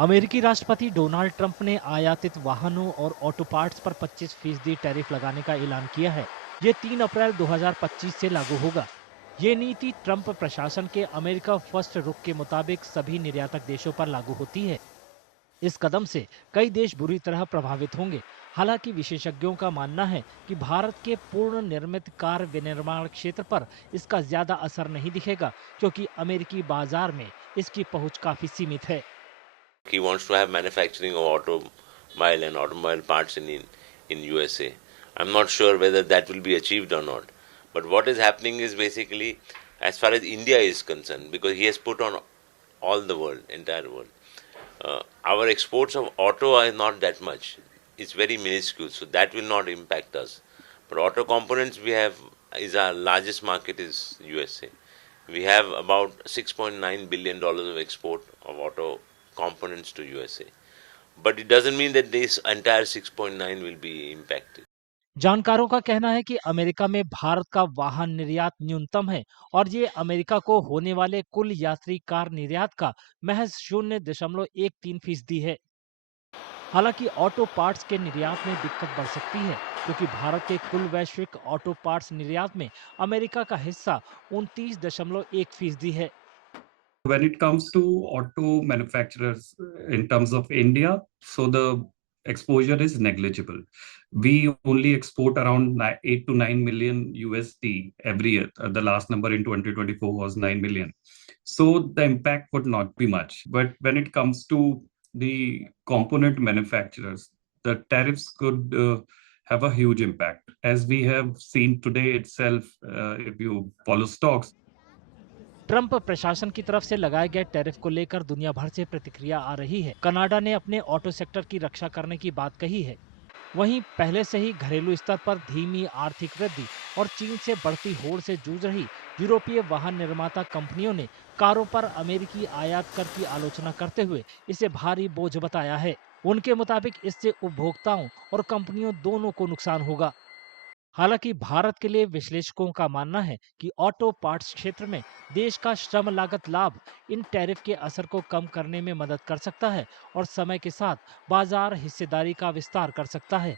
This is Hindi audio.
अमेरिकी राष्ट्रपति डोनाल्ड ट्रंप ने आयातित वाहनों और ऑटो पार्ट्स पर 25% टैरिफ लगाने का ऐलान किया है। ये 3 अप्रैल 2025 से लागू होगा। ये नीति ट्रंप प्रशासन के अमेरिका फर्स्ट रुख के मुताबिक सभी निर्यातक देशों पर लागू होती है। इस कदम से कई देश बुरी तरह प्रभावित होंगे। हालांकि विशेषज्ञों का मानना है कि भारत के पूर्ण निर्मित कार विनिर्माण क्षेत्र पर इसका ज्यादा असर नहीं दिखेगा, क्योंकि अमेरिकी बाजार में इसकी पहुंच काफी सीमित है। He wants to have manufacturing of automobile and automobile parts in USA. I'm not sure whether that will be achieved or not. But what is happening is basically, as far as India is concerned, because he has put on all the world, entire world. Our exports of auto are not that much. It's very minuscule, so that will not impact us. But auto components we have is our largest market is USA. We have about $6.9 billion of export of auto components to USA. But it doesn't mean that this entire 6.9 will be impacted. जानकारों का कहना है कि अमेरिका में भारत का वाहन निर्यात न्यूनतम है और ये अमेरिका को होने वाले कुल यात्री कार निर्यात का महज 0.13% है। हालांकि ऑटो पार्ट्स के निर्यात में दिक्कत बढ़ सकती है, क्योंकि भारत के कुल वैश्विक ऑटो पार्ट्स निर्यात में अमेरिका का हिस्सा 29.1% है। When it comes to auto manufacturers in terms of India, so the exposure is negligible. We only export around 8 to 9 million USD every year. The last number in 2024 was 9 million. So the impact would not be much. But when it comes to the component manufacturers, the tariffs could have a huge impact. As we have seen today itself, if you follow stocks, Trump प्रशासन की तरफ से लगाए गए टैरिफ को लेकर दुनिया भर से प्रतिक्रिया आ रही है। कनाडा ने अपने ऑटो सेक्टर की रक्षा करने की बात कही है। वहीं पहले से ही घरेलू स्तर पर धीमी आर्थिक वृद्धि और चीन से बढ़ती होड़ से जूझ रही यूरोपीय वाहन निर्माता कंपनियों ने कारों पर अमेरिकी आयात कर की आलोचना करते हुए इसे भारी बोझ बताया है। उनके मुताबिक इससे उपभोक्ताओं और कंपनियों दोनों को नुकसान होगा। हालांकि भारत के लिए विश्लेषकों का मानना है कि ऑटो पार्ट्स क्षेत्र में देश का श्रम लागत लाभ इन टैरिफ के असर को कम करने में मदद कर सकता है और समय के साथ बाजार हिस्सेदारी का विस्तार कर सकता है।